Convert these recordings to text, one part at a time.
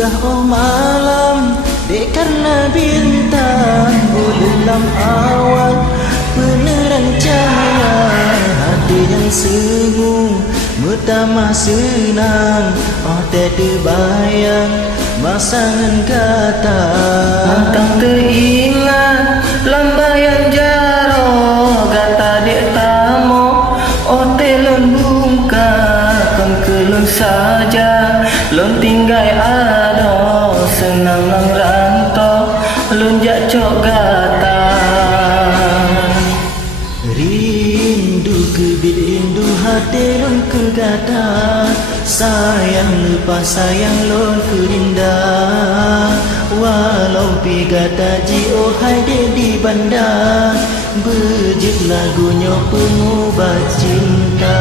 Sudah oh malam dek karena bintang, oh lelam awan penerang cahaya, hati yang semu pertama senang, oh tiada bayang masangan kata. Mantang teringat lambayan jaro, kata dek tamo, oh telon bungka, kon kelon saja, lon tinggai ado, senang lang rantau, lon jak cok gata. Rindu kebit rindu hati lon kegata, sayang lepas sayang lon kerinda. Walau pigata ji oh hai dek di bandar, berjit lagunya pengubat cinta.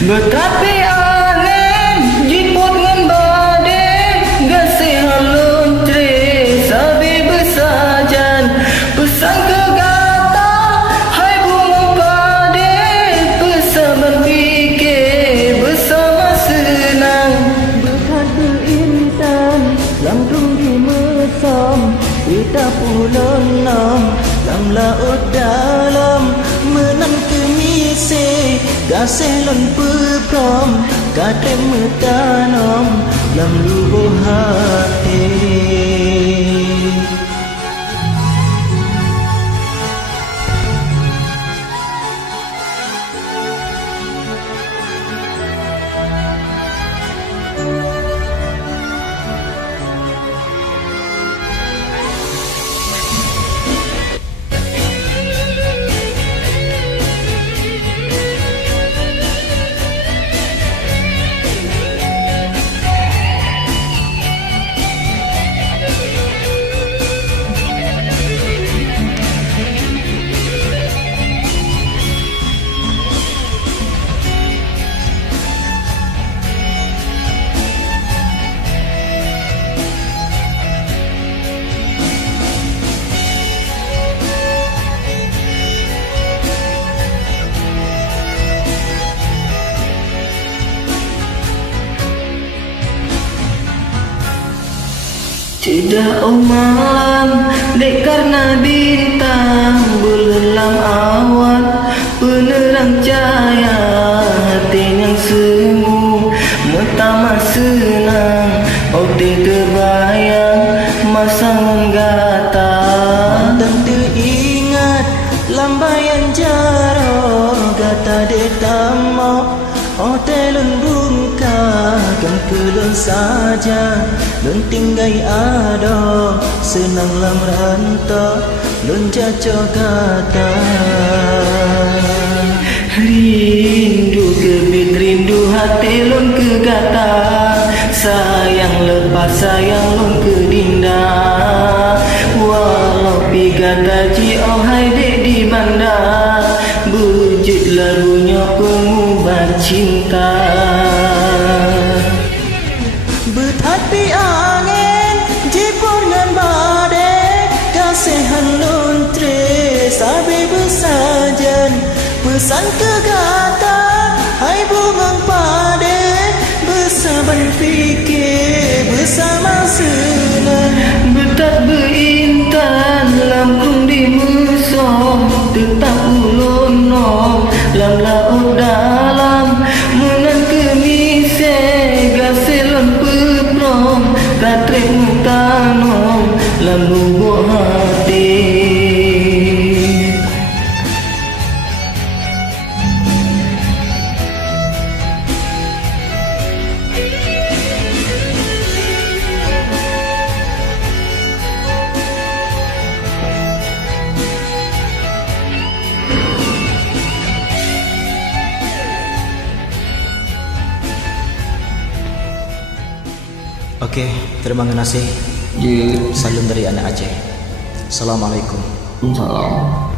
Betapi angin jiput ngan badai, gasih halun tre sabi bersajan, pesan ke gata hai bunga pade, bersama fikir bersama senang. Berkat berintan langsung dimesam, kita pulau enam dalam laut dalam, menang kemise kasih lon peprom, katrem metanom dalam lubuk hati. Tidak oh malam dek karena bintang, berlelam awan penerang cahaya, hati yang semu pertama senang, oh terbayang masangan gata. Dan teringat lambayan jaro, gata dek tamo, oh telon bungka, kan kelon saja, lon tinggai ado, senang lam rantau, lon jaco kata. Rindu kebit rindu hati lon kegata, sayang lepas sayang lon kedinda. Walau pigata ji oh hai dek di bandar, berjut lagunya pengubat cinta. Berhati angin jipur ngan badai, kasihan lontre sabi bersajan, pesan ke gata hai bunga pade, bersaban fikir bersama senang. Betat berintan lambung di mesong, tetap ulono lam laut dalam, menang kemise gaselon peprom, katrek tanom lam lubuk hati. Okey, terima kasih. Ya, Salam dari anak Aceh. Assalamualaikum. salam.